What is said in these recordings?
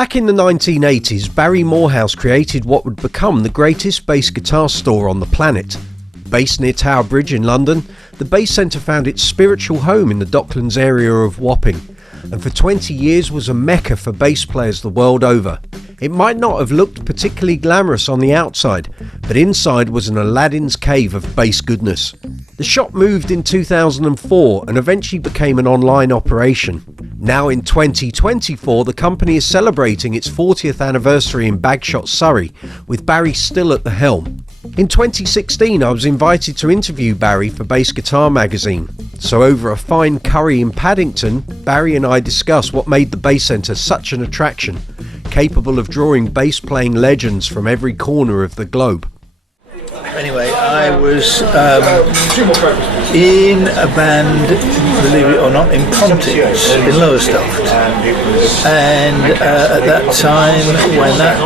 Back in the 1980s, Barry Morehouse created what would become the greatest bass guitar store on the planet. Based near Tower Bridge in London, the Bass Centre found its spiritual home in the Docklands area of Wapping, and for 20 years was a mecca for bass players the world over. It might not have looked particularly glamorous on the outside, but inside was an Aladdin's cave of bass goodness. The shop moved in 2004 and eventually became an online operation. Now in 2024, the company is celebrating its 40th anniversary in Bagshot, Surrey, with Barry still at the helm. In 2016, I was invited to interview Barry for Bass Guitar magazine. So over a fine curry in Paddington, Barry and I discussed what made the Bass Centre such an attraction, capable of drawing bass-playing legends from every corner of the globe. Anyway, I was in a band, believe it or not, in Pontius, in Lowestoft. And at that time, when that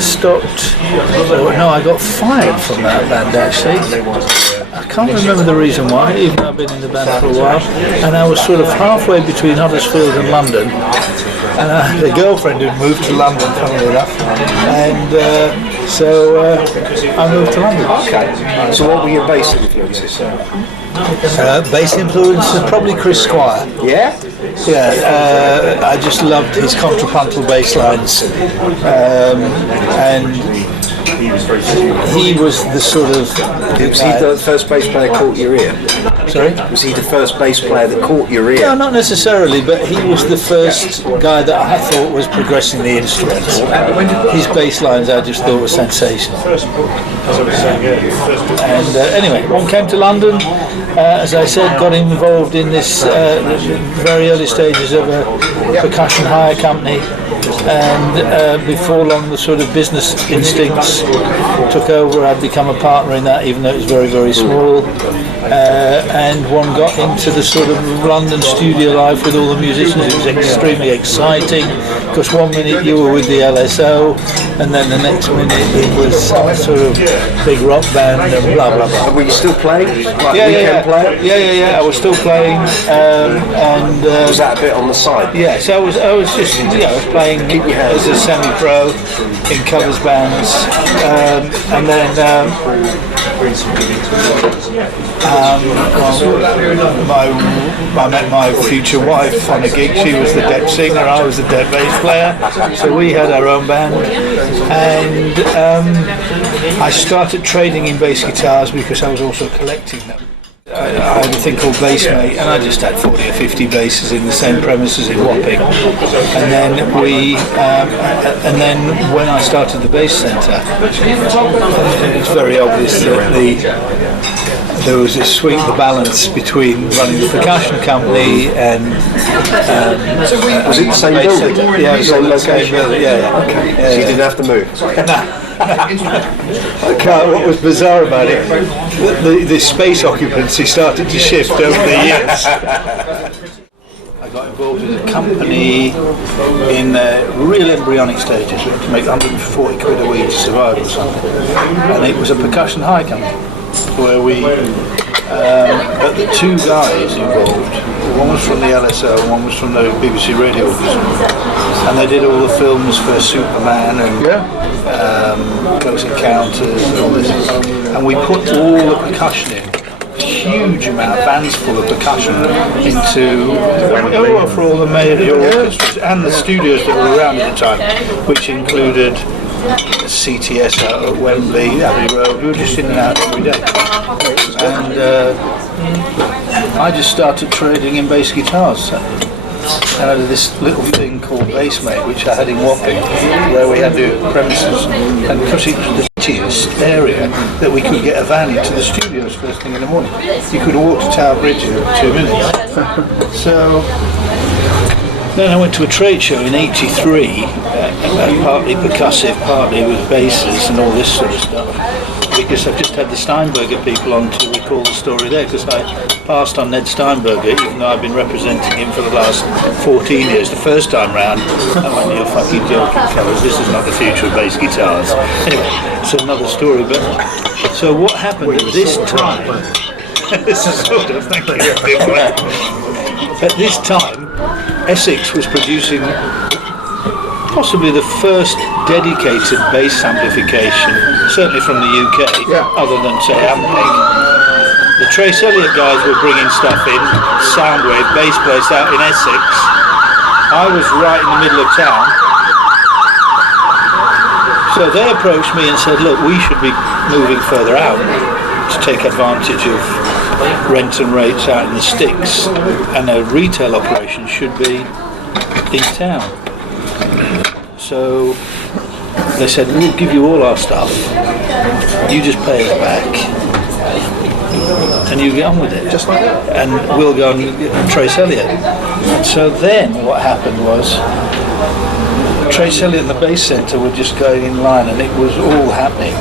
stopped, I got fired from that band actually. I can't remember the reason why, even though I've been in the band for a while. And I was sort of halfway between Huddersfield and London. And I had a girlfriend who'd moved to London, funnily enough. And so I moved to London. Okay. So what were your bass influences? Bass influences, probably Chris Squire. Yeah? Yeah, I just loved his contrapuntal bass lines. And he was the sort of... Was he the first bass player that caught your ear? Sorry? Was he the first bass player that caught your ear? No, not necessarily, but he was the first guy that I thought was progressing the instrument. His bass lines I just thought were sensational. And anyway, one came to London, as I said, got involved in this very early stages of a percussion hire company, and before long the sort of business instincts took over. I'd become a partner in that, even though it was very, very small. And one got into the sort of London studio life with all the musicians. It was extremely exciting, because one minute you were with the LSO, and then the next minute it was some sort of big rock band and blah blah blah. And were you still playing? Like Yeah. I was still playing, and was that a bit on the side? Yeah, so I was just I was playing as a semi-pro in covers bands, and then I met my future wife on a gig. She was the dep singer, I was the dep bass player, so we had our own band. And I started trading in bass guitars because I was also collecting them. I had a thing called Bassmate, and I just had 40 or 50 basses in the same premises in Wapping. And then when I started the Bass Centre, it's very obvious that there was a sweep the balance between running the percussion company and was it the same building? Yeah, it was the same building. Yeah. Okay. So you didn't have to move. What was bizarre about it, the space occupancy started to shift over the years. I got involved in a company in real embryonic stages. We had to make 140 quid a week to survive or something. And it was a percussion hire company where we, but the two guys involved, one was from the LSO and one was from the BBC Radio Orchestra. And they did all the films for Superman and Close Encounters and all this. And we put all the percussion in, a huge amount, bands full of percussion, into for all the major orchestras and the studios that were around at the time, which included CTS out at Wembley, Abbey Road. We were just in and out every day. And I just started trading in bass guitars. And I had this little thing called Bassmate, which I had in Wapping, where we had the premises, and because it was the cheapest area that we could get a van into the studios first thing in the morning. You could walk to Tower Bridge in 2 minutes. So then I went to a trade show in '83, partly percussive, partly with basses and all this sort of stuff, because I've just had the Steinberger people on to recall the story there, because I passed on Ned Steinberger, even though I've been representing him for the last 14 years. The first time round, I went, "You're fucking joking, fellas, this is not the future of bass guitars." Anyway, it's another story, but so what happened at this time, sort of, thank you. At this time, Essex was producing possibly the first dedicated bass amplification, certainly from the UK, other than say Ampeg. The Trace Elliot guys were bringing stuff in, Soundwave, bass place out in Essex. I was right in the middle of town. So they approached me and said, look, we should be moving further out to take advantage of rent and rates out in the sticks, and a retail operation should be in town. So they said, we'll give you all our stuff, you just pay us back and you get on with it, just like that, and we'll go and Trace Elliot. And so then what happened was Trace Elliot and the Bass Centre were just going in line, and it was all happening.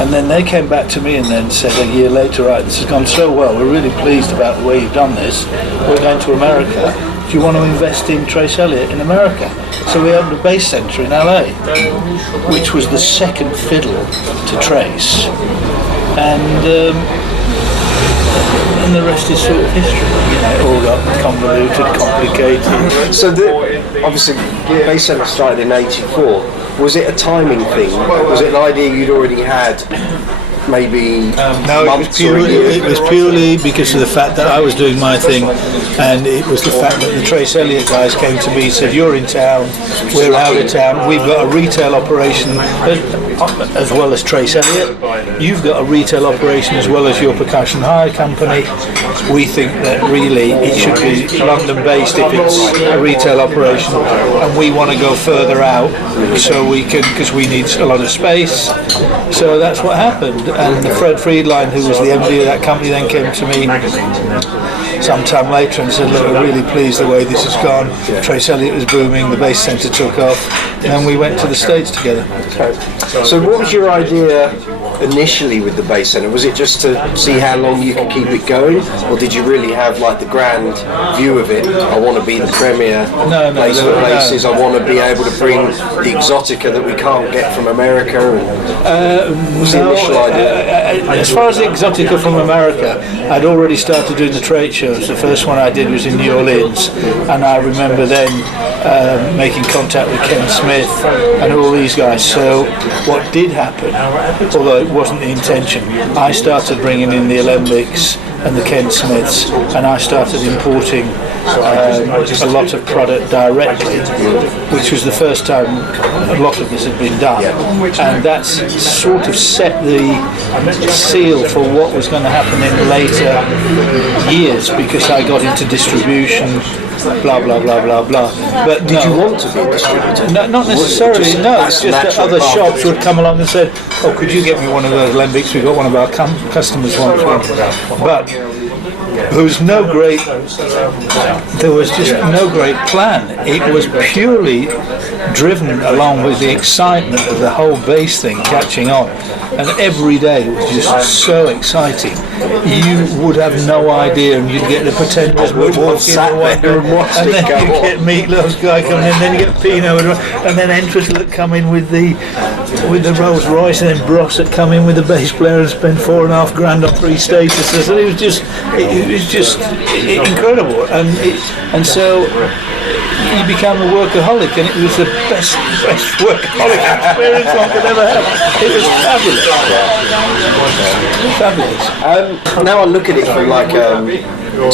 And then they came back to me and then said a year later, right, this has gone so well, we're really pleased about the way you've done this, we're going to America, do you want to invest in Trace Elliot in America? So we opened a Bass Centre in LA, which was the second fiddle to Trace, and the rest is sort of history. It all got convoluted, complicated. So obviously Bass Centre started in '84. Was it a timing thing? Was it an idea you'd already had? Maybe no, it was purely because of the fact that I was doing my thing, and it was the fact that the Trace Elliot guys came to me and said, you're in town, we're out of town, we've got a retail operation as well as Trace Elliot, you've got a retail operation as well as your percussion hire company. We think that really it should be London based if it's a retail operation, and we want to go further out so we can, because we need a lot of space. So that's what happened. And Fred Friedline, who was the MD of that company, then came to me sometime later and said, look, we're really pleased the way this has gone. Trace Elliot was booming, the Bass Centre took off, and we went to the States together. Okay. So what was your idea initially with the Bass Centre? Was it just to see how long you could keep it going, or did you really have like the grand view of it? I want to be the premier place for places, I want to be able to bring the Exotica that we can't get from America, and was the initial idea? As far as the Exotica from America, I'd already started doing the trade shows. The first one I did was in New Orleans, and I remember then making contact with Ken Smith and all these guys. So what did happen, although it wasn't the intention, I started bringing in the Alembics and the Ken Smiths, and I started importing a lot of product directly, which was the first time a lot of this had been done, and that's sort of set the seal for what was going to happen in later years, because I got into distribution, blah blah blah blah blah. But did you want to be a distributor? No, not necessarily. No, it's just that other shops would come along and said, "Oh, could you get me one of those Alembics? We've got one of our customers wants one." But there was just no great plan. It was purely driven along with the excitement of the whole bass thing catching on, and every day was just so exciting. You would have no idea, and you'd get the Pretenders would walk in and then you get Meatloaf's guy coming in, then you get Pino, and then Entrance would come in with the Rolls Royce, and then Bross would come in with the bass player and spend $4.5 grand on 3 statuses, and it was just incredible, and so you became a workaholic, and it was the best workaholic experience one could ever have. It was fabulous. Now I look at it from like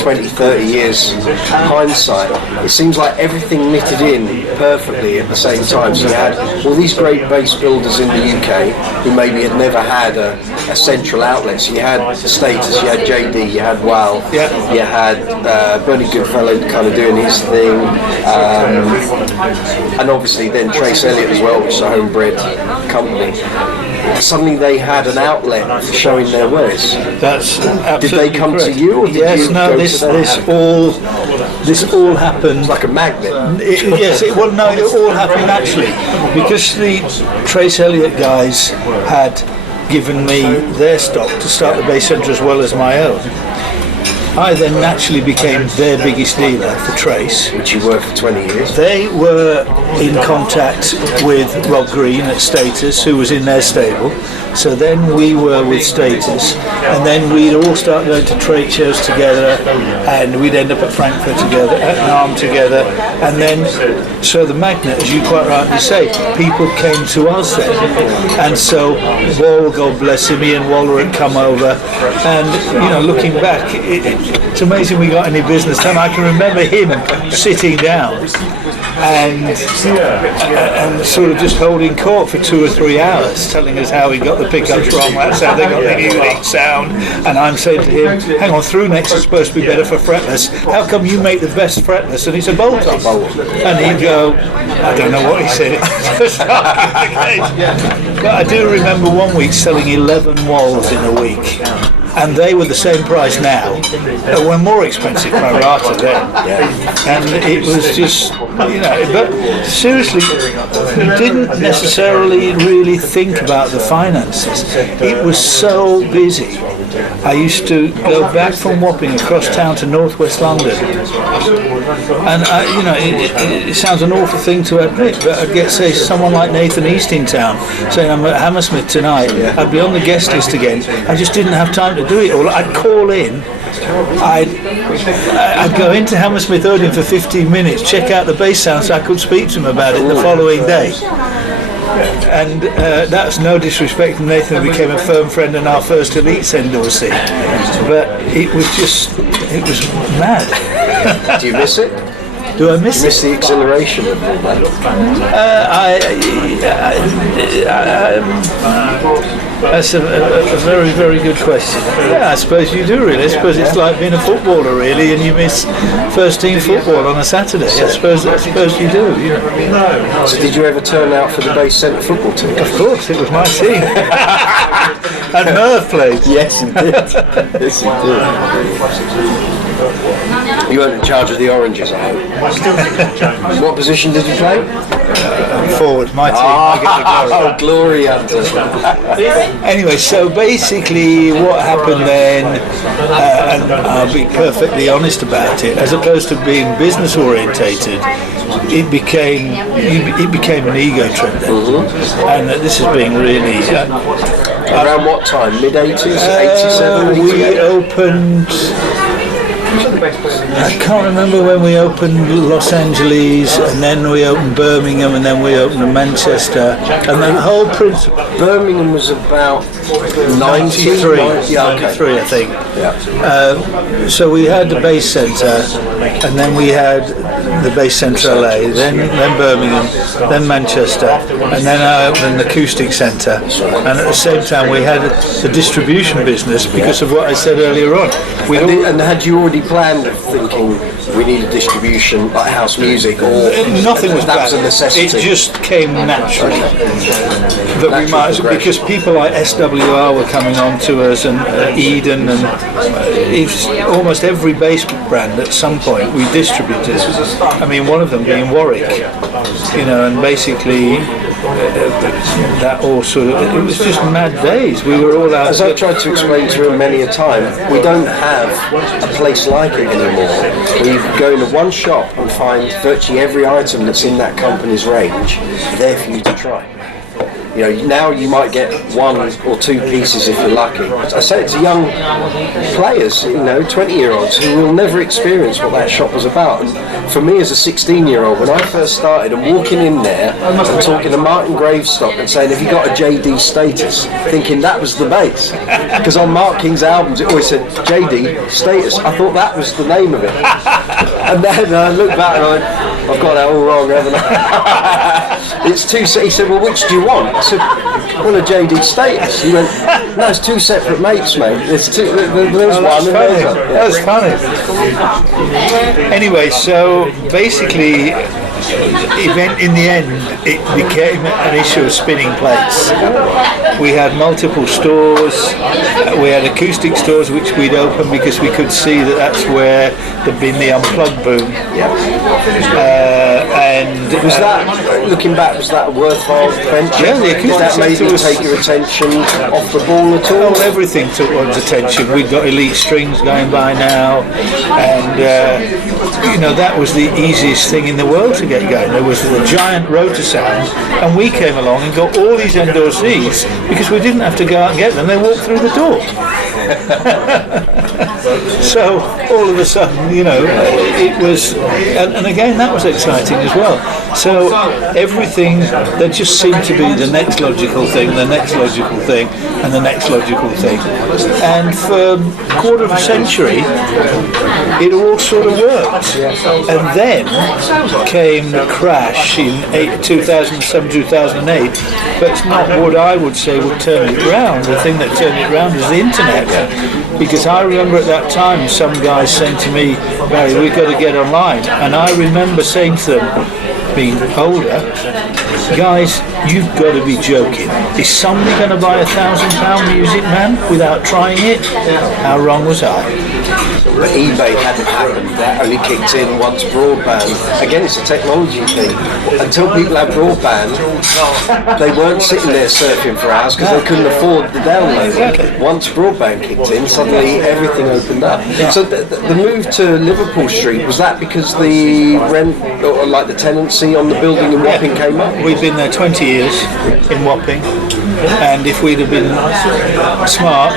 20, 30 years hindsight, it seems like everything knitted in perfectly at the same time. So you had all these great bass builders in the UK who maybe had never had a central outlet. So you had Status, you had JD, you had Wow, you had Bernie Goodfellow kind of doing his thing, and obviously then Trace Elliot as well, which is a homebred company. Suddenly they had an outlet showing their wares. That's absolutely Did they come correct. To you, or did yes, you no, go this to them? this all happened like a magnet. It all happened naturally, because the Trace Elliot guys had given me their stock to start the Bass Centre as well as my own. I then naturally became their biggest dealer for Trace. Which you were for 20 years. They were in contact with Rob Green at Status, who was in their stable. So then we were with Status, and then we'd all start going to trade shows together, and we'd end up at Frankfurt together, at NARM together, and then, so the Magnet, as you quite rightly say, people came to us then, and so Wall, God bless him, Ian Waller had come over, and, you know, looking back, it's amazing we got any business done. I can remember him sitting down and sort of just holding court for 2 or 3 hours, telling us how he got the pickups wrong, that's how they got the unique sound, and I'm saying to him, hang on, through necks is supposed to be better for fretless, how come you make the best fretless and it's a bolt-on? And he'd go, I don't know what he said, but I do remember one week selling 11 walls in a week. And they were the same price now. They were more expensive pro rata then. And it was just, you know, but seriously, we didn't necessarily really think about the finances. It was so busy. I used to go back from Wapping across town to northwest London. And, you know, it sounds an awful thing to admit, but I'd get, say, someone like Nathan East in town saying, I'm at Hammersmith tonight, I'd be on the guest list again. I just didn't have time to do it all. I'd call in, I'd go into Hammersmith Odeon for 15 minutes, check out the bass sound so I could speak to him about it the following day. And that's no disrespect to Nathan, who became a firm friend and our first Elite endorsee. But it was mad. Do you miss it? Do I miss it? Miss the exhilaration of all that? That's a very, very good question. Yeah, I suppose you do really. I suppose it's like being a footballer really, and you miss first team football on a Saturday. I suppose you do. You know. So did you ever turn out for the Base Centre football team? Of course, it was my team. And Merv played. Yes, he did. Yes, he did. You weren't in charge of the Oranges, I hope. What position did you play? Forward, my team. I get the glory. Oh, glory hunter. Anyway, so basically what happened then, and I'll be perfectly honest about it, as opposed to being business orientated, it became an ego trip. And this is being really... Around what time? Mid-80s? 87? We opened... I can't remember when we opened Los Angeles, and then we opened Birmingham, and then we opened Manchester, and the whole principle. Birmingham was about 93, I think. Yeah. So we had the Bass Centre, and then we had the Bass Centre LA, then Birmingham, then Manchester, and then I opened an Acoustic Centre. And at the same time, we had the distribution business because of what I said earlier on. And had you already planned of thinking we need a distribution like house music, or nothing was that planned. was a necessity? It just came naturally that we might, because people like SWR were coming on to us, and Eden, and it's almost every bass brand at some point we distributed. I mean, one of them being Warwick, you know, and basically that all sort of, it was just mad days. We were all out. As I've tried to explain to him many a time, we don't have a place like it anymore. We go into one shop and find virtually every item that's in that company's range there for you to try. You know, now you might get 1 or 2 pieces if you're lucky. I say it to young players, you know, 20-year-olds who will never experience what that shop was about. And for me as a 16-year-old, when I first started, and walking in there and talking to Martin Gravestock and saying, have you got a JD Status? Thinking that was the bass. Because on Mark King's albums it always said JD Status. I thought that was the name of it. And then I looked back and I went, I've got that all wrong, haven't I? It's too. He said, well, which do you want? I said, well, a JD Status. He went, no, it's 2 separate mates, mate. There's one and there's one. That's funny. Anyway, so basically, in the end, it became an issue of spinning plates. We had multiple stores. We had acoustic stores which we'd open because we could see that that's where there'd been the unplugged boom. And was that, looking back, was that a worthwhile venture? Yeah, the acoustic that made you take your attention off the ball at all? Well, everything took one's attention. We've got Elite strings going by now, and that was the easiest thing in the world to get going. There was the giant rotor sound, and we came along and got all these endorsees because we didn't have to go out and get them, they walked through the door. So all of a sudden, it was, and again that was exciting as well. So everything, there just seemed to be the next logical thing, the next logical thing, and the next logical thing. And for a quarter of a century, it all sort of worked. And then came the crash in 2007, 2008, but it's not what I would say would turn it around. The thing that turned it around is the internet. Because I remember at that time some guys saying to me, Barry, we've got to get online. And I remember saying to them, being older, guys, you've got to be joking. Is somebody going to buy £1,000 Music Man without trying it? How wrong was I? But eBay hadn't happened. That only kicked in once broadband. Again, it's a technology thing. Until people had broadband, they weren't sitting there surfing for hours because they couldn't afford the download. Once broadband kicked in, suddenly everything opened up. So the move to Liverpool Street, was that because the rent, or like the tenancy on the building in Wapping came up? We've been there 20 years in Wapping, and if we'd have been smart,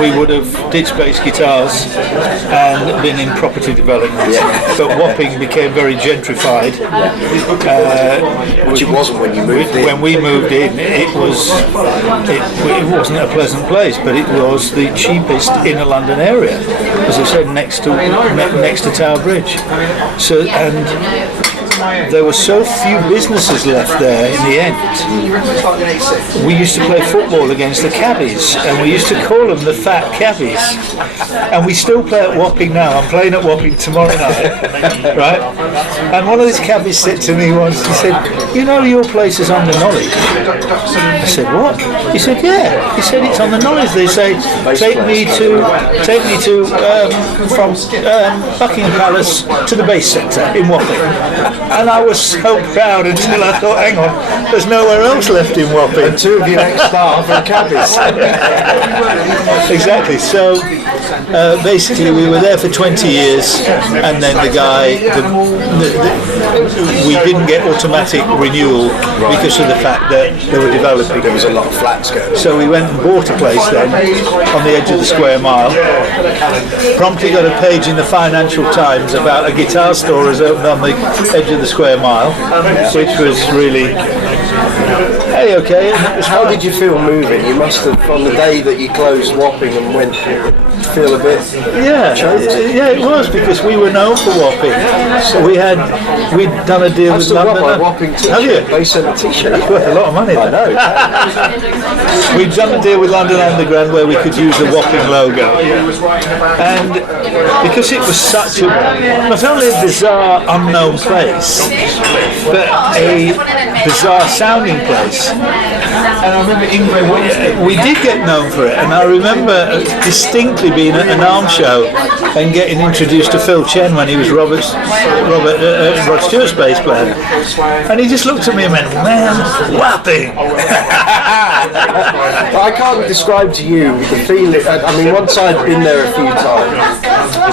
we would have ditched bass guitars and been in property development. But Wapping became very gentrified, which it wasn't when you moved in. When we moved in, it wasn't a pleasant place, but it was the cheapest in the London area, as I said, next to Tower Bridge. So, and there were so few businesses left there in the end. We used to play football against the cabbies, and we used to call them the fat cabbies. And we still play at Wapping now. I'm playing at Wapping tomorrow night, right? And one of these cabbies said to me once, he said, your place is on the Knowledge. I said, what? He said, yeah. He said, it's on the Knowledge. They say, take me to from Buckingham Palace to the Bass Centre in Wapping. And I was so proud until I thought, hang on, there's nowhere else left in Wapping. And two of your next staff are cabbies. Exactly. So basically we were there for 20 years, and then the guy, we didn't get automatic renewal because of the fact that they were developing. There was a lot of flats going. So we went and bought a place then on the edge of the Square Mile. Promptly got a page in the Financial Times about a guitar store has opened on the edge of the Square Mile, which was really okay. How did you feel moving? You must have, on the day that you closed Wapping and went, feel a bit choked? Yeah, it was, because we were known for Wapping. So we'd done a deal with London. I Wapping t-shirt. They sent a t-shirt. It's worth a lot of money. I know. We'd done a deal with London Underground where we could use the Wapping logo, and because it was such a not only a bizarre, unknown place, but a bizarre sounding place. And I remember we did get known for it, and I remember distinctly being at an arm show and getting introduced to Phil Chen when he was Rod Stewart's bass player, and he just looked at me and went, man, Wapping. I can't describe to you the feeling. I mean, once I'd been there a few times,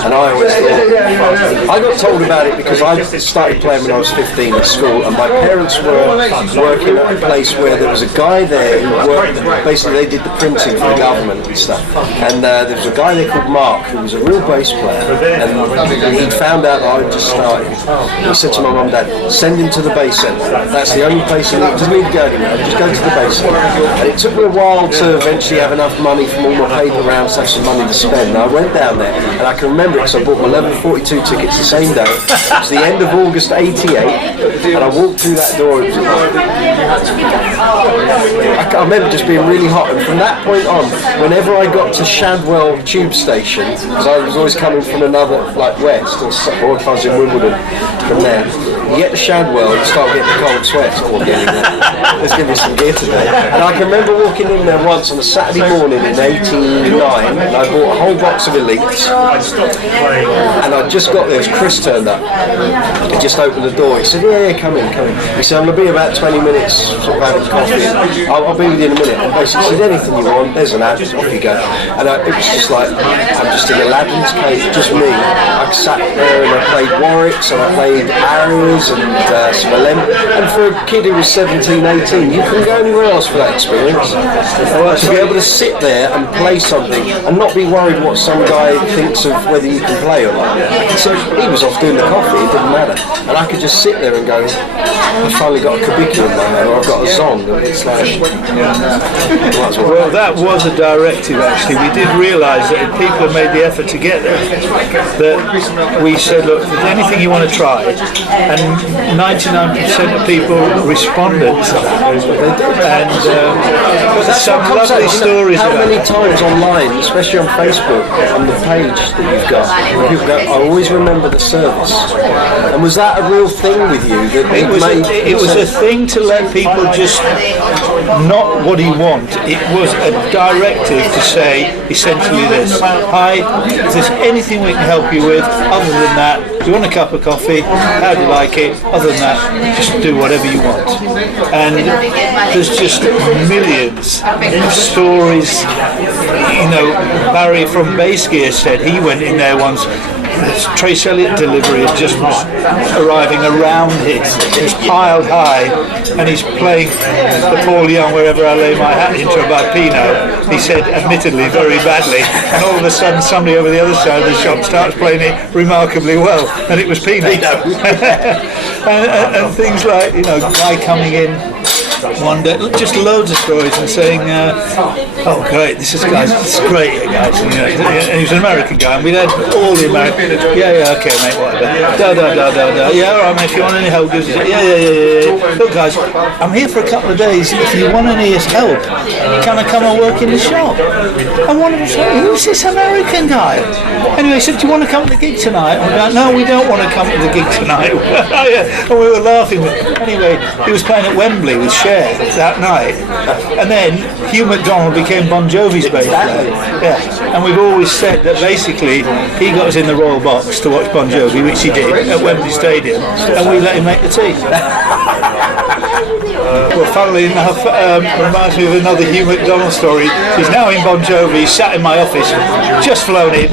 and I always thought, I got told about it because I started playing when I was 15 at school, and my parents were working at a place where there was a guy there who worked, basically they did the printing for the government and stuff, and there was a guy there called Mark who was a real bass player, and he'd found out that I'd just started. He said to my mum and dad, send him to the bass centre, that's the only place he doesn't need to go anywhere, just go to the bass centre. And it took me a while to eventually have enough money from all my paper rounds to have some money to spend, and I went down there, and I can remember it because I bought my level 42 tickets the same day. It was the end of August '88, and I walked through that door. I remember just being really hot, and from that point on, whenever I got to Shadwell tube station, because I was always coming from another, like west, or if I was in Wimbledon, from there, you get to Shadwell, you start getting the cold sweats. Let's give you some gear today. And I can remember walking in there once on a Saturday morning in '89, and I bought a whole box of Elites, and I just got there as Chris turned up. He just opened the door. He said, yeah, come in. He said, I'm going to be about 20 minutes sort of having coffee. I'll be with you in a minute. And basically said, anything you want, there's an app, off you go. And it was just like, I'm just in Aladdin's cave, just me. I sat there and I played Warwicks and I played Arias and some Alem. And for a kid who was 17, 18, you couldn't go anywhere else for that experience. To be able to sit there and play something and not be worried what some guy thinks of whether you can play or not. So he was off doing the coffee, it didn't matter. And I could just sit there and go, I've finally got a Kubicki in my hand, or I've got a Zond, and it's like, well, that was a directive actually. We did realise that if people had made the effort to get there, that we said, look, if there's anything you want to try, and 99% of people responded to that. And some lovely stories. How many times online, especially on Facebook, on the page that you've got, where people go, I always remember the service. And was that a real thing with you? That it was a thing to let people just not what you want. It was a directive to say essentially this: hi, if there's anything we can help you with, other than that, do you want a cup of coffee? How do you like it? Other than that, just do whatever you want. And there's just millions of stories. You know, Barry from Bass Gear said he went in there once. Trace Elliot delivery just was arriving around it. It was piled high, and he's playing the Paul Young Wherever I Lay My Hat into by Pino. He said, admittedly, very badly, and all of a sudden somebody over the other side of the shop starts playing it remarkably well, and it was Pino. and things like, you know, guy coming in one day, just loads of stories, and saying, oh great, this is guys, it's great guys, and, you know, and he was an American guy, and we had all the American, yeah, okay mate, whatever, yeah, alright mate, if you want any help, give us a, yeah, look guys, I'm here for a couple of days, if you want any help, can I come and work in the shop? And one of them said, who's this American guy? Anyway, he said, do you want to come to the gig tonight? And we're like, no, we don't want to come to the gig tonight. And we were laughing. Anyway, he was playing at Wembley with Cher that night, and then Hugh McDonald became Bon Jovi's bass player. Yeah, and we've always said that basically he got us in the Royal Box to watch Bon Jovi, which he did at Wembley Stadium, and we let him make the tea. Well, funnily enough, reminds me of another Hugh McDonald story. He's now in Bon Jovi, sat in my office, just flown in,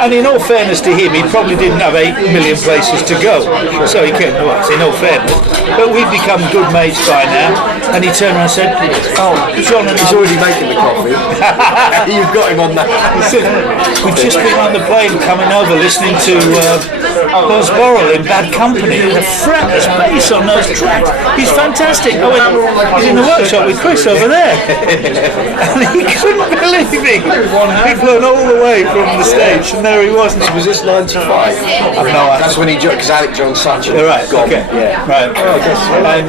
and in all fairness to him, he probably didn't have 8 million places to go, so he came to us, in all fairness. But we've become good mates by now, and he turned around and said, oh, John and he's already making the coffee. You've got him on that. He said, we've just been on the plane coming over listening to Buzz Borrell in Bad Company, the fretless bass on those tracks. He's fantastic. I went, he's in the workshop with Chris over there. And he couldn't believe me. He'd flown all the way from the States, and there he was. Was this 95? I've no idea. That's when he joined, because Alec John Such. Right, okay. Yeah. Right. And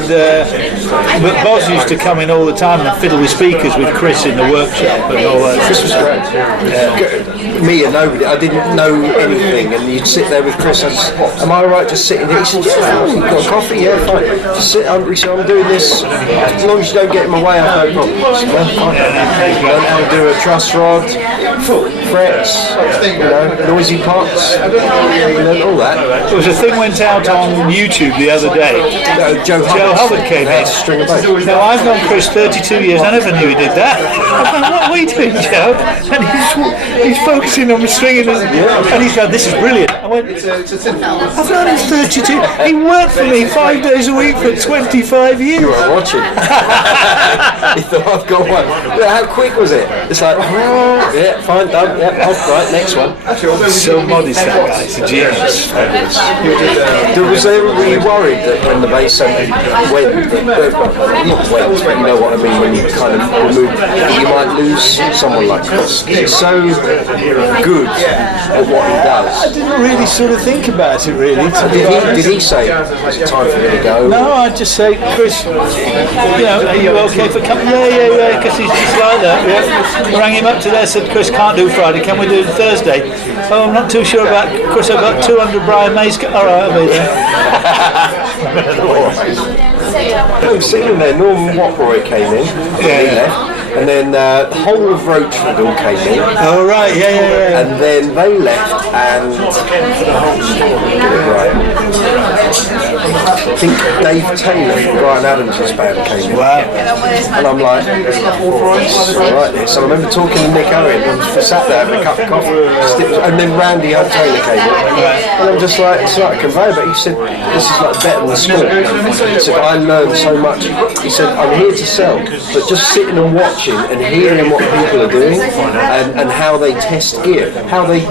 but Boz used to come in all the time and fiddle with speakers with Chris in the workshop and all that. Chris was great. Yeah. Me and nobody, I didn't know anything, and you'd sit there with Chris. Am I alright just sitting there? He said, yeah, you've got coffee? Yeah, fine. Just sit. I'm doing this. As long as you don't get in my way, I have no problem. I said, well, fine. Learn how to do a truss rod, frets, noisy pots, all that. There was a thing went out on YouTube the other day. Joe Hubbard came in. String of bass. Now I've known Chris 32 years. I never knew he did that. I thought, what are we doing, Joe? And he's focusing on the stringing, and he's going, this is brilliant. I went, I've known him 32. He worked for me 5 days a week for 25 years. You were watching. He thought, I've got one. Yeah, how quick was it? It's like, yeah, fine, done, yeah, off, right, next one. So modest, that guy. He's a genius. Were you worried that when the bass centre went, you know what I mean, when you kind of remove, you might lose someone like Chris? He's so good at what he does. I didn't really sort of think about it, really. Did he say, it's time for me to go? No, I'd just say, Chris, are you okay for coming? Yeah, because he's just like that. Yeah. I rang him up today, said, Chris, can't do Friday, can we do Thursday? Oh, I'm not too sure about Chris, I've got 200 Brian Mays. Alright, I'll be there. I was sitting there, Norman Watroy came in, he left. And then the whole of Roachford all came in. Oh right, yeah. And then they left, and I think Dave Taylor from Brian Adams' band came in. Wow. And I'm like, this is right there. So I remember talking to Nick Owen, and we sat there having a cup of coffee, and then Randy Hunt Taylor came in. And I'm just like, it's like a conveyor, but he said, this is like better than school. He said, I learned so much. He said, I'm here to sell, but just sitting and watching and hearing what people are doing and how they test gear, how they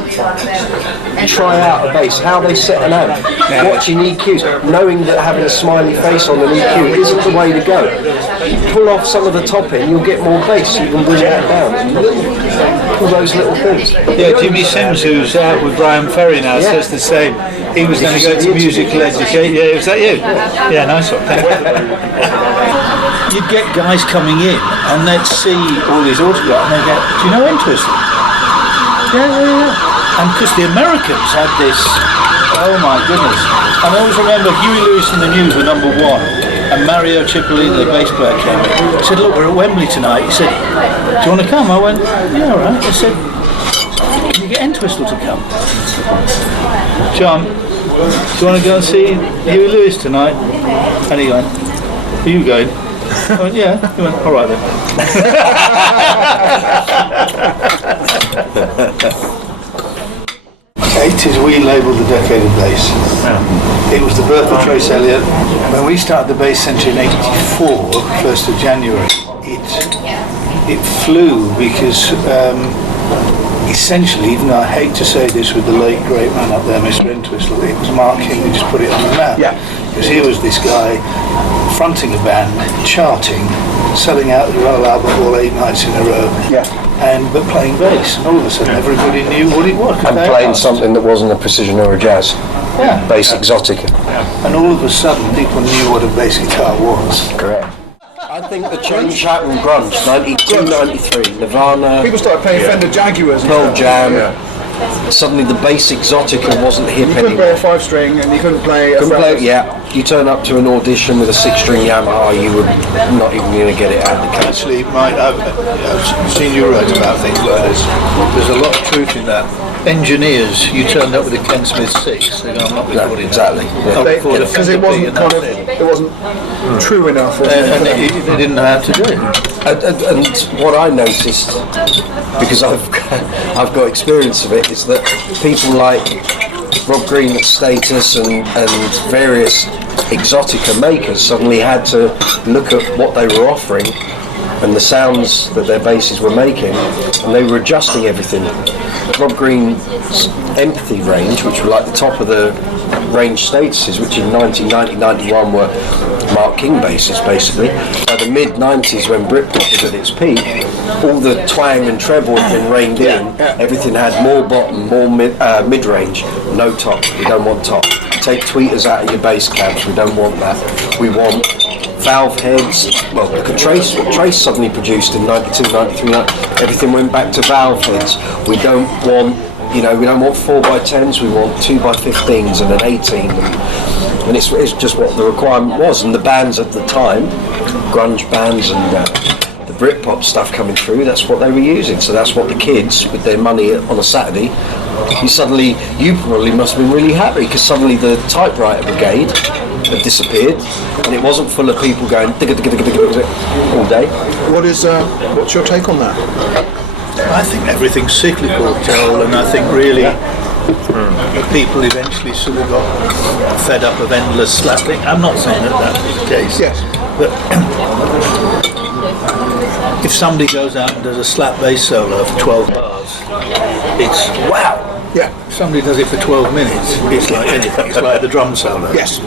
try out a bass, how they set an amp, watching EQs, knowing that having a smiley face on an EQ isn't the way to go. You pull off some of the top end, you'll get more bass, you can bring that down. All those little things. Yeah, Jimmy Sims, who's out with Brian Ferry now, says the same. He was going to go to musical education. Yeah, was that you? Yeah, nice one. You'd get guys coming in and they'd see all these autographs and they'd go, do you know Entwistle? Yeah. And because the Americans had this, oh my goodness. And I always remember Huey Lewis and the News were #1. And Mario Cipollini, the bass player, came in. He said, look, we're at Wembley tonight. He said, do you want to come? I went, yeah, all right. I said, can you get Entwistle to come? John, do you want to go and see Huey Lewis tonight? And he went, are you going? I went, yeah. He went, all right then. 80s, we labelled the decade of bass. It was the birth of Trace Elliot. When we started the Bass Centre in '84, 1st of January, it flew because essentially, even though I hate to say this with the late great man up there, Mr. Entwistle, it was Mark King who just put it on the map. Yeah. Because he was this guy fronting a band, charting, selling out the whole album all 8 nights in a row. Yeah. But playing bass, and all of a sudden everybody knew what it was. And playing something that wasn't a precision or a jazz. Yeah. Bass Exotica. And all of a sudden people knew what a bass guitar was. Correct. I think the change happened grunge, 92, 93, Nirvana, People started playing Fender Jaguars and Pearl stuff. Jam. Suddenly the bass Exotica wasn't hip You couldn't play anymore. a 5-string and you couldn't play a Couldn't play, yeah. You turn up to an audition with a 6-string Yamaha, you were not even going to get it out of the case. Actually, I've seen you write about things like this. There's a lot of truth in that. Engineers, you turned up with a Ken Smith 6, they go, I'm not recording exactly. Because it wasn't kind of, it wasn't true enough. And they didn't know how to do it. And what I noticed, because I've got experience of it, is that people like Rob Green at Status and various Exotica makers suddenly had to look at what they were offering and the sounds that their basses were making, and they were adjusting everything. Rob Green's Empathy range, which were like the top of the range statuses, which in 1990-91 were Mark King basses basically. By the mid-90s, when Britpop was at its peak, all the twang and treble had been reined in. Everything had more bottom, more mid-range, no top. We don't want top. Take tweeters out of your bass cabs, we don't want that. We want valve heads. Well, look at Trace. What Trace suddenly produced in 92, 93, everything went back to valve heads. We don't want, we don't want 4x10s, we want 2x15s and an 18. And it's just what the requirement was. And the bands at the time, grunge bands and the Britpop stuff coming through, that's what they were using. So that's what the kids, with their money on a Saturday, you probably must have been really happy because suddenly the typewriter brigade had disappeared and it wasn't full of people going all day. What's your take on that? I think everything's cyclical, Joel, and I think really the people eventually sort of got fed up of endless slapping. I'm not saying that was the case. Yes. But if somebody goes out and does a slap bass solo for 12 bars, it's wow. Yeah. If somebody does it for 12 minutes, it's like anything. It's like the drum solo. Yes.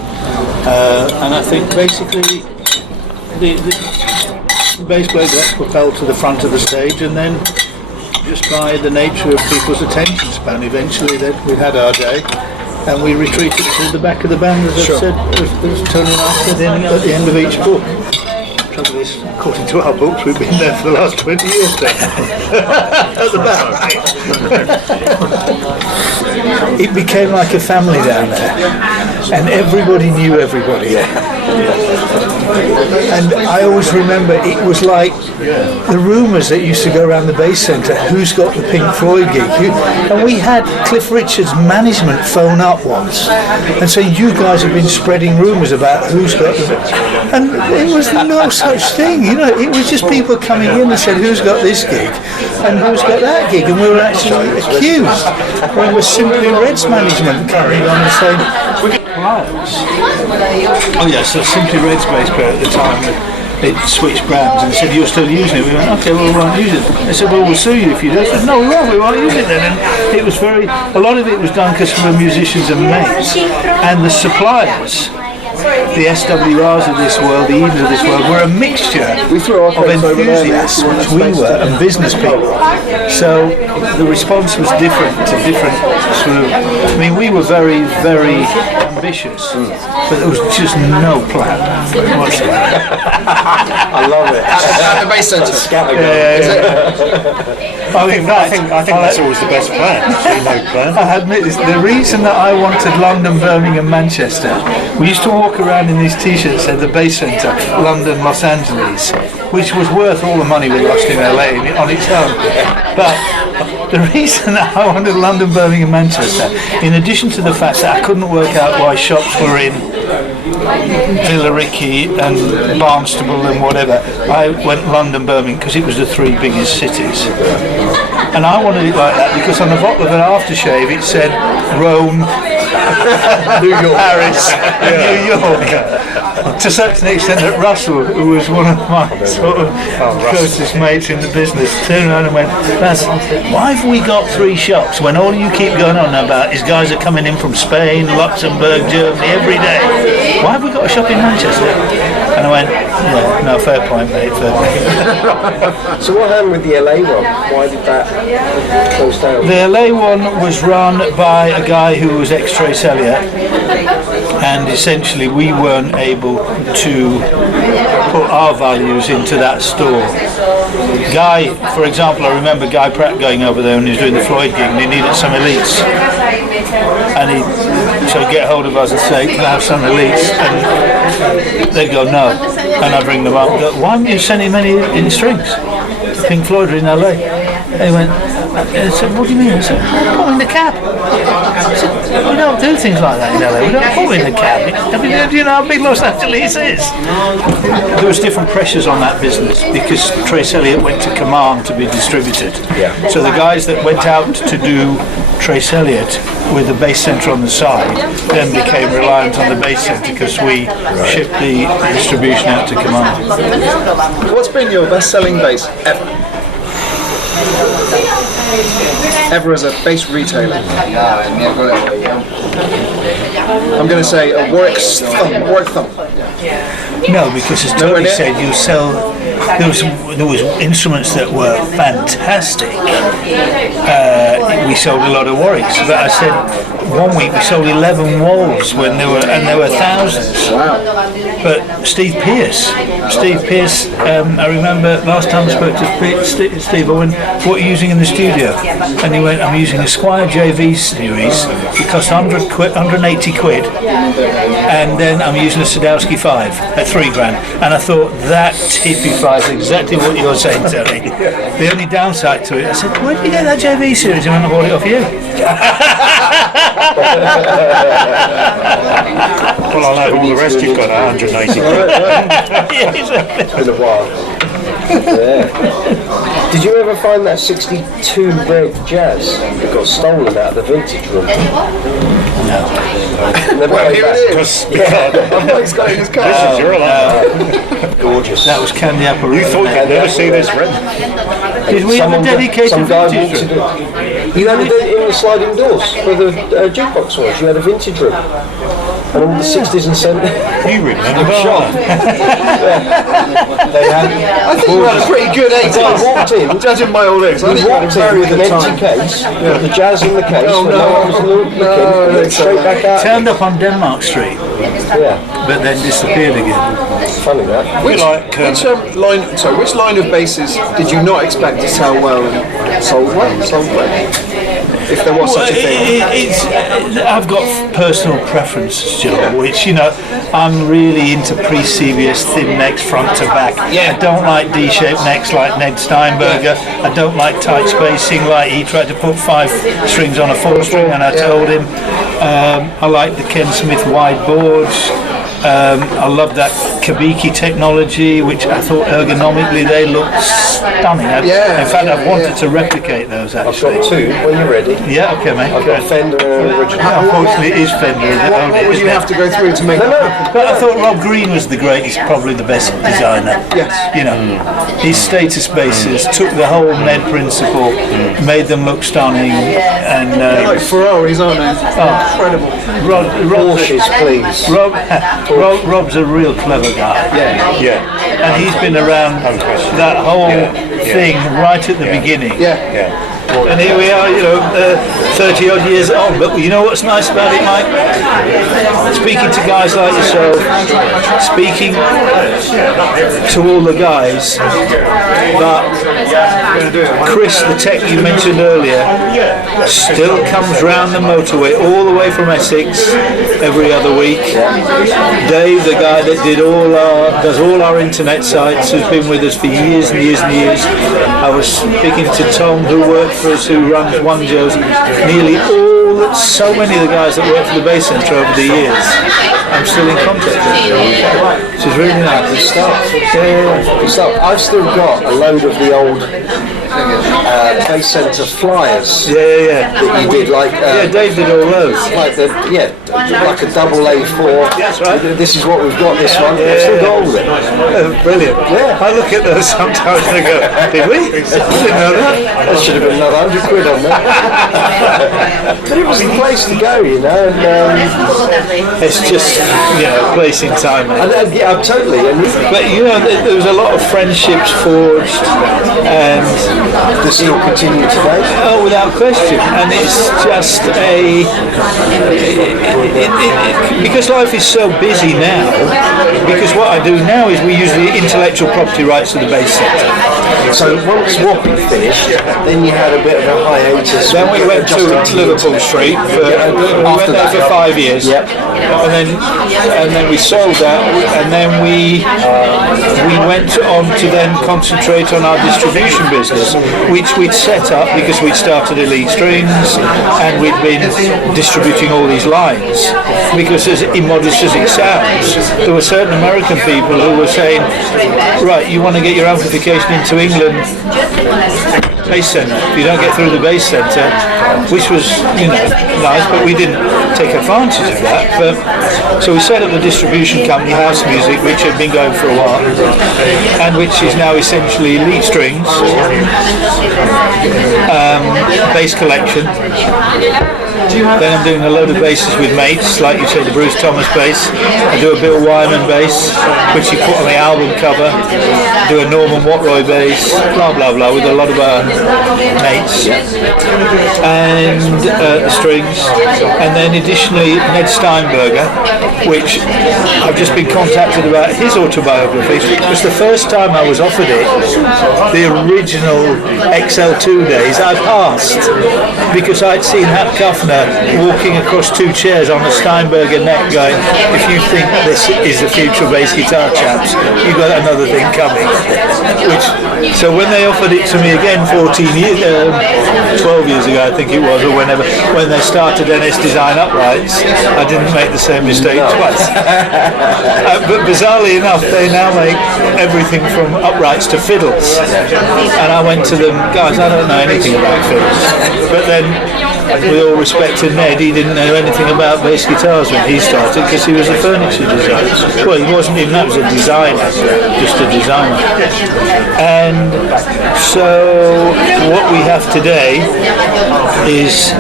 And I think basically the bass player gets propelled to the front of the stage, and then just by the nature of people's attention span, eventually that we've had our day, and we retreated to the back of the band, as I said, as Tony and I said at the end of each book. Trouble is, according to our books, we've been there for the last 20 years then. At the back. It became like a family down there, and everybody knew everybody. And I always remember it was like the rumours that used to go around the Bass Centre, who's got the Pink Floyd gig? And we had Cliff Richard's management phone up once and say, you guys have been spreading rumours about who's got the... And there was no such thing, you know, it was just people coming in and said, who's got this gig and who's got that gig, and we were actually accused when it was Simply Red's management coming on and saying, oh yeah, so Simply Red's bass player at the time, it switched brands and said, you're still using it. We went, okay, well, we won't use it. They said, well, we'll sue you if you do. I said, no, we won't use it then. And it was a lot of it was done because we were musicians and mates. And the suppliers, the SWRs of this world, the Edens of this world, were a mixture of enthusiasts, which we were, and business people. So the response was different to different sort of... I mean, we were very, very ambitious, but there was just no plan whatsoever. I love it. At the Bass Centre. I think that's always the best plan. No plan. I admit this. The reason that I wanted London, Birmingham, Manchester, we used to walk around in these T-shirts that said the Bass Centre, London, Los Angeles, which was worth all the money we lost in LA on its own. But the reason that I wanted London, Birmingham, Manchester, in addition to the fact that I couldn't work out why shops were in Billericay and Barnstable and whatever, I went London, Birmingham because it was the three biggest cities. And I wanted it like that because on the bottle of an aftershave it said Rome, New York, Paris, and New York. To such an extent that Russell, who was one of my sort of closest mates in the business, turned around and went, "Lads, why have we got three shops when all you keep going on about is guys are coming in from Spain, Luxembourg, Germany every day? Why have we got a shop in Manchester?" And I went, "Yeah, no, fair point, mate, fair point." So what happened with the LA one? Why did that close down? The LA one was run by a guy who was ex-Trace Elliot, and essentially we weren't able to put our values into that store. Guy, for example, I remember Guy Pratt going over there when he was doing the Floyd gig and he needed some elites. And he'd get hold of us and say, "Can I have some elites?" And they'd go, "No." And I'd bring them up and go, "Why haven't you sent him any in strings? Pink Floyd are in LA." And he went, I said, "What do you mean?" I said, "Put them in the cab." I said, "We don't do things like that in LA. We don't put them in the cab. Do you know how big Los Angeles is?" There was different pressures on that business because Trace Elliot went to Command to be distributed. Yeah. So the guys that went out to do Trace Elliot with the Bass Centre on the side then became reliant on the Bass Centre because we shipped the distribution out to Command. What's been your best-selling bass ever? Ever as a bass retailer? I'm going to say a Warwick Thumb. No, because as Tony said, you sell. There was instruments that were fantastic. We sold a lot of Warwicks, but I said one week we sold 11 Wolves when there were thousands. Wow. But Steve Pearce, I remember last time I spoke to Steve, I went, "What are you using in the studio?" And he went, "I'm using a Squier JV series. It costs 180 quid, and then I'm using a Sadowski 5 at $3,000." And I thought that typifies exactly what you're saying, Tony. The only downside to it, I said, "Where did you get that JV series?" He went, "I bought it off you." Well, I know all the rest you've got 180. It's been a while. Yeah. Did you ever find that 62 Red Jazz that got stolen out of the vintage room? No. Well, here it is. Mike's got in his car. This is your alarm. Gorgeous. That was Candy Apple. You thought you'd never see this red? Did we have a dedicated some guy vintage walked room? in. You had it in the sliding doors where the jukebox was. You had a vintage room. And all the 60s and 70s. You remember Shop. They had, I think we had a pretty good 80s. I walked in. Judging my old age, I We think we had a walked in very with an good empty time. case, with the jazz in the case, Oh, when no. no one was looking, No, and straight back out. Turned up on Denmark Street but then disappeared again. Funny that. Which line of basses did you not expect to sell well and sold well? If there was such a thing. I've got personal preferences, Joe, which, I'm really into pre-serious thin necks front to back. I don't like D-shaped necks like Ned Steinberger. I don't like tight spacing like he tried to put 5 strings on a 4-string, and I told him. I like the Ken Smith wide boards. I love that Kabiki technology, which I thought ergonomically they looked stunning. In fact, I've wanted to replicate those actually. I've got 2 when you're ready. Yeah, okay, mate. I've got Fender and Original. Unfortunately, it is Fender. What would you have to go through to make that happen? But I thought Rob Green was the greatest, probably the best designer. Yes. His status bases took the whole Ned principle, made them look stunning, and Like Ferraris, aren't they? Incredible. Porsches, please. Rob's a real clever guy. Yeah. And he's been around that whole thing right at the beginning. And here we are, 30 odd years on. But you know what's nice about it, Mike? Speaking to guys like yourself, speaking to all the guys, but Chris, the tech you mentioned earlier, still comes round the motorway all the way from Essex every other week. Dave, the guy that does all our internet sites, has been with us for years and years and years. I was speaking to Tom, who worked for us, who runs One Joe's. So many of the guys that work for the Bass Centre over the years, I'm still in contact with, which is really nice. Good stuff. I've still got a load of the old Bass Centre flyers that you did, like Dave did all those. Like like a double A4. That's right. This is what we've got. This one. I've still got all of it. Brilliant. I look at those sometimes and I go, did we? I didn't know that. That should have been another £100 on that. But it was the place to go, And, it's just, place in time. totally. But there was a lot of friendships forged, and they still continue today. Oh, without question. And it's just because life is so busy now. Because what I do now is we use the intellectual property rights of the Bass Centre. So once Whopping finished, then you had a bit of a hiatus. Then we went to Liverpool Street we went there for 5 years. And then we sold that, and then we went on to then concentrate on our distribution business, which we'd set up because we'd started Elite Strings and we'd been distributing all these lines. Because as immodest as it sounds, there were certain American people who were saying, right, you want to get your amplification into England Bass Centre. If you don't get through the Bass Centre, which was nice, but we didn't take advantage of that. So we set up the distribution company, House Music, which had been going for a while, and which is now essentially Elite Strings, bass collection. Then I'm doing a load of basses with mates, like you say, the Bruce Thomas bass. I do a Bill Wyman bass, which he put on the album cover. I do a Norman Watroy bass, blah blah blah, with a lot of our mates, and the strings. And then additionally Ned Steinberger, which I've just been contacted about his autobiography. It was the first time I was offered it. The original XL2 days I passed because I'd seen Hap Kuffner walking across 2 chairs on a Steinberger neck going, if you think this is the future of bass guitar, chaps, you've got another thing coming. So when they offered it to me again 12 years ago I think it was, or whenever, when they started NS Design uprights, I didn't make the same mistake twice. But bizarrely enough, they now make everything from uprights to fiddles. And I went to them, guys, I don't know anything about fiddles. But then, with all respect to Ned, he didn't know anything about bass guitars when he started because he was a furniture designer. Well, he wasn't even that, he was a designer, just a designer. And so what we have today is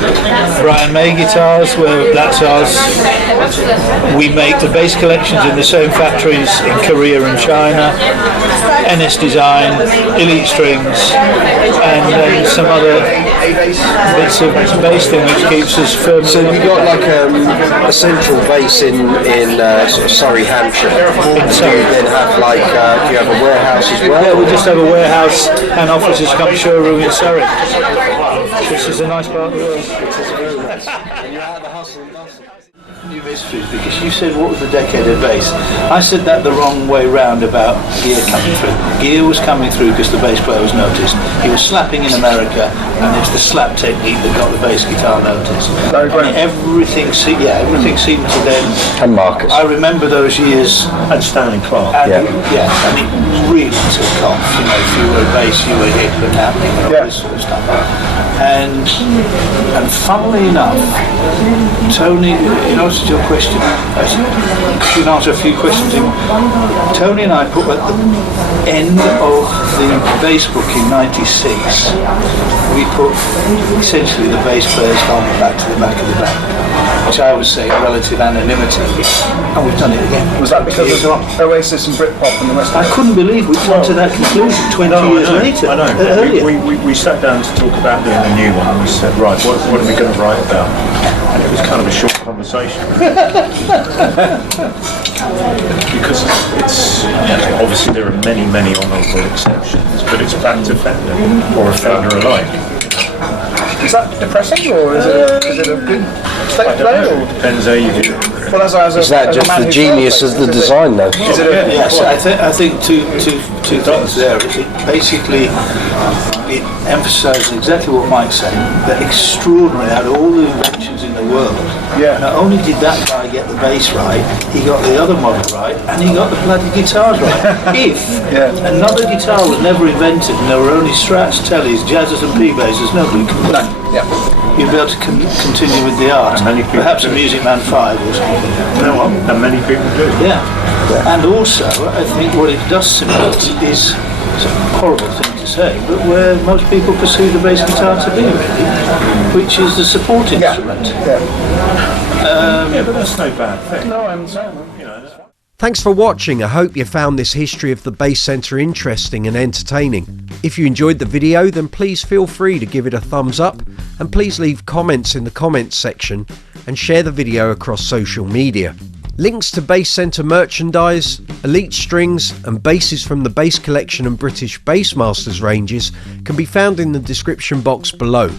Brian May guitars, where that's ours. We make the bass collections in the same factories in Korea and China, NS Design, Elite Strings, and then some other It's a bass thing which keeps us firm. So you got like a central base in sort of Surrey, Hampshire. Do you then have like do you have a warehouse as well? Yeah, we just have a warehouse and offices come showroom in Surrey. This is a nice part of the world. And you're out of the hustle and bustle. New mysteries, because you said what was the decade of bass. I said that the wrong way round about gear coming through. Gear was coming through because the bass player was noticed. He was slapping in America, and it's the slap technique that got the bass guitar noticed. And everything seemed to then. And Marcus. I remember those years. And Stanley Clark. And and it really took off. You know, if you were a bass, you were hip and happening and all this sort of stuff. And funnily enough, Tony, in answer to your question, you can answer a few questions. Tony and I put at the end of the bass book in '96, we put essentially the bass player's helmet back to the back of the band, which I would say relative anonymity, and we've done it again. Was that because of Oasis and Britpop and the rest of I it? couldn't believe we come to that conclusion 20 years later. I know. Earlier. We sat down to talk about doing a new one, and we said, right, what are we going to write about? And it was kind of a short conversation. Because it's obviously there are many honourable exceptions, but it's back to Fender or a Fender alike. Is that depressing, or is it a good state I of play? don't know. It depends how you view it. Well, Is that just the genius of the design, though? Is it a, Yes, I think two things there. It basically it emphasises exactly what Mike's saying, that extraordinary out of all the inventions in the world. Yeah. Not only did that guy get the bass right, he got the other model right, and he got the bloody guitars right. If another guitar was never invented and there were only Strats, Tellys, Jazzers and P-basses, nobody could play. You'd be able to continue with the art. Perhaps a Music Man 5 or something. You know what? And many people do. Yeah. And also, I think what it does simulate is, it's a horrible thing to say, but where most people perceive the bass guitar to be, really, which is the support instrument. Yeah, but that's no bad thing. No, I understand. You know, Thanks for watching. I hope you found this history of the Bass Centre interesting and entertaining. If you enjoyed the video, then please feel free to give it a thumbs up, and please leave comments in the comments section and share the video across social media. Links to Bass Centre merchandise, elite strings and basses from the Bass Collection and British Bassmasters ranges can be found in the description box below,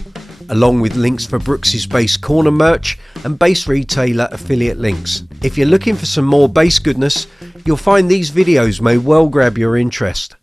along with links for Brooks's Bass Corner merch and Bass Retailer affiliate links. If you're looking for some more bass goodness, you'll find these videos may well grab your interest.